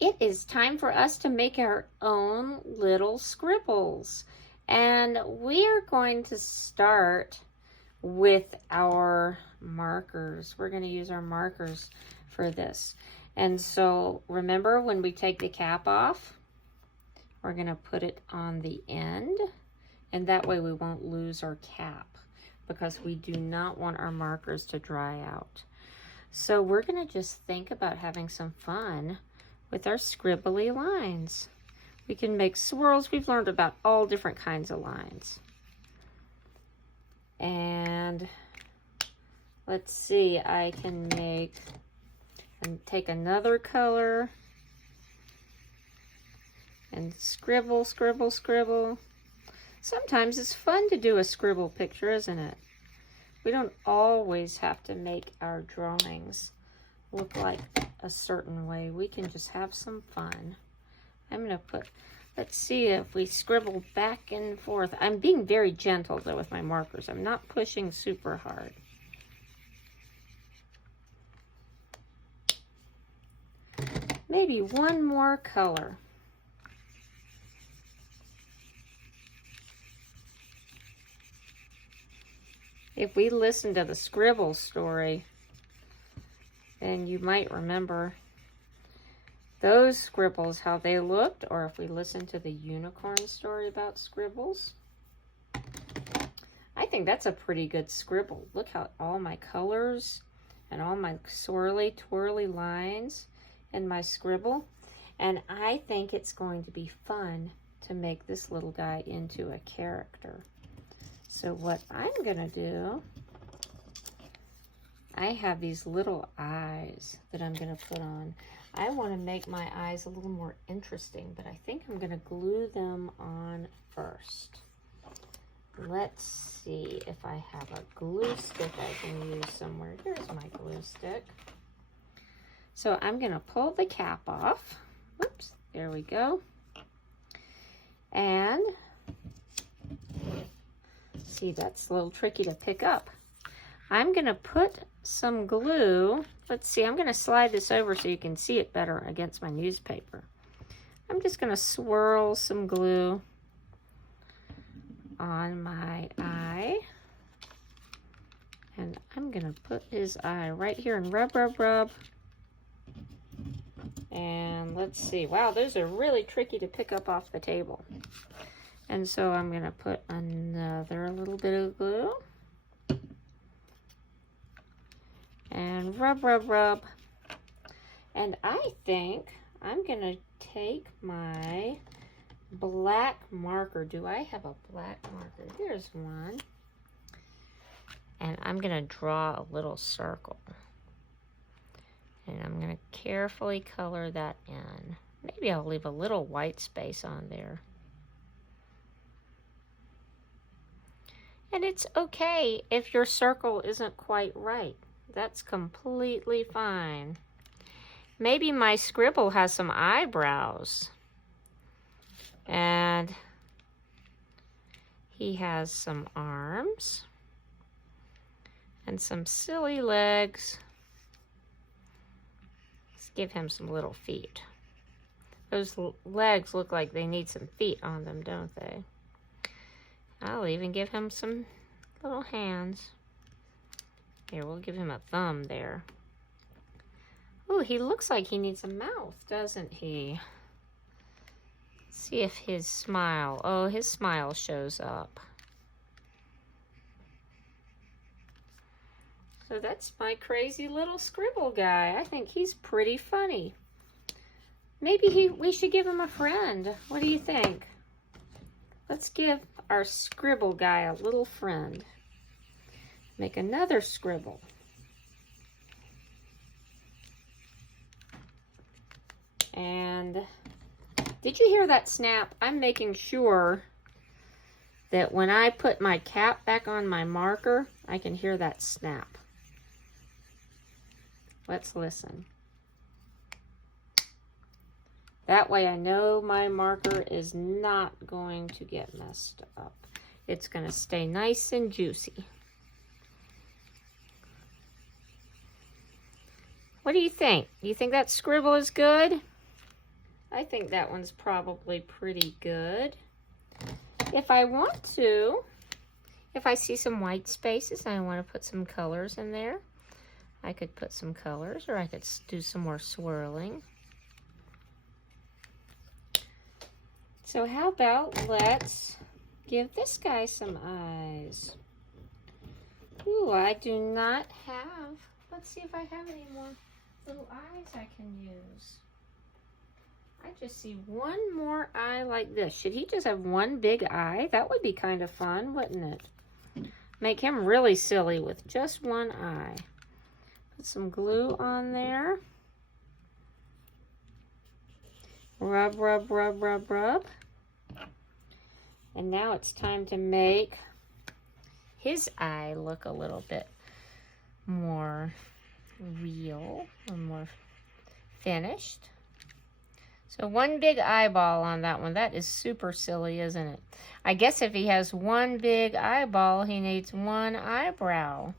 it is time for us to make our own little scribbles. And we are going to start with our markers. We're going to use our markers for this. And so remember, when we take the cap off, we're going to put it on the end, and that way we won't lose our cap, because we do not want our markers to dry out. So we're going to just think about having some fun with our scribbly lines. We can make swirls. We've learned about all different kinds of lines. And let's see, I can make and take another color and scribble, scribble, scribble. Sometimes it's fun to do a scribble picture, isn't it? We don't always have to make our drawings look like a certain way. We can just have some fun. I'm going to put, let's see if we scribble back and forth. I'm being very gentle though with my markers. I'm not pushing super hard. Maybe one more color. If we listen to the Scribble story, then you might remember those scribbles, how they looked, or if we listen to the unicorn story about scribbles. I think that's a pretty good scribble. Look how all my colors and all my swirly, twirly lines in my scribble. And I think it's going to be fun to make this little guy into a character. So what I'm gonna do, I have these little eyes that I'm gonna put on. I wanna make my eyes a little more interesting, but I think I'm gonna glue them on first. Let's see if I have a glue stick I can use somewhere. Here's my glue stick. So I'm gonna pull the cap off. Whoops, there we go. And see, that's a little tricky to pick up. I'm gonna put some glue. Let's see, I'm gonna slide this over so you can see it better against my newspaper. I'm just gonna swirl some glue on my eye. And I'm gonna put his eye right here and rub, rub, rub. And let's see, wow, those are really tricky to pick up off the table. And so I'm gonna put another little bit of glue. And rub, rub, rub. And I think I'm gonna take my black marker. Do I have a black marker? Here's one. And I'm gonna draw a little circle. And I'm gonna carefully color that in. Maybe I'll leave a little white space on there. And it's okay if your circle isn't quite right. That's completely fine. Maybe my scribble has some eyebrows. And he has some arms. And some silly legs. Let's give him some little feet. Those legs look like they need some feet on them, don't they? I'll even give him some little hands. Here, we'll give him a thumb there. Ooh, he looks like he needs a mouth, doesn't he? Let's see if his smile, oh, his smile shows up. So that's my crazy little scribble guy. I think he's pretty funny. Maybe we should give him a friend. What do you think? Let's give our scribble guy a little friend. Make another scribble. And did you hear that snap? I'm making sure that when I put my cap back on my marker, I can hear that snap. Let's listen. That way I know my marker is not going to get messed up. It's going to stay nice and juicy. What do you think? Do you think that scribble is good? I think that one's probably pretty good. If I want to, if I see some white spaces and I want to put some colors in there, I could put some colors, or I could do some more swirling. So how about let's give this guy some eyes. Ooh, I do not have, let's see if I have any more little eyes I can use. I just see one more eye like this. Should he just have one big eye? That would be kind of fun, wouldn't it? Make him really silly with just one eye. Put some glue on there. Rub, rub, rub, rub, rub. And now it's time to make his eye look a little bit more real and more finished. So one big eyeball on that one. That is super silly, isn't it? I guess if he has one big eyeball, he needs one eyebrow.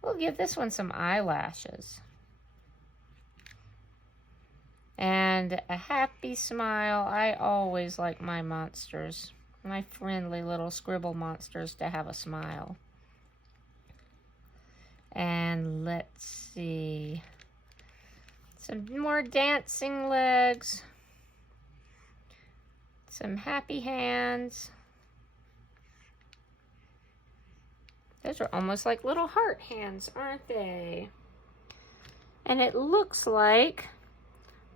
We'll give this one some eyelashes. And a happy smile. I always like my monsters, my friendly little scribble monsters, to have a smile. And let's see. Some more dancing legs. Some happy hands. Those are almost like little heart hands, aren't they? And it looks like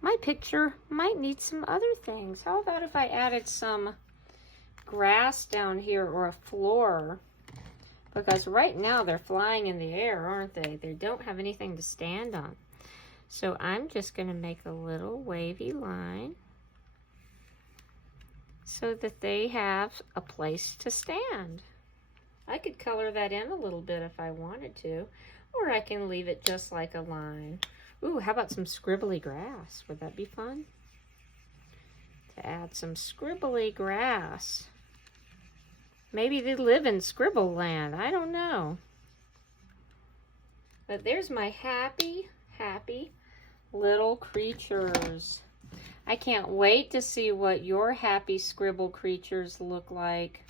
my picture might need some other things. How about if I added some grass down here, or a floor? Because right now they're flying in the air, aren't they? They don't have anything to stand on. So I'm just going to make a little wavy line so that they have a place to stand. I could color that in a little bit if I wanted to, or I can leave it just like a line. Ooh, how about some scribbly grass? Would that be fun? To add some scribbly grass. Maybe they live in Scribble land. I don't know. But there's my happy, happy little creatures. I can't wait to see what your happy scribble creatures look like.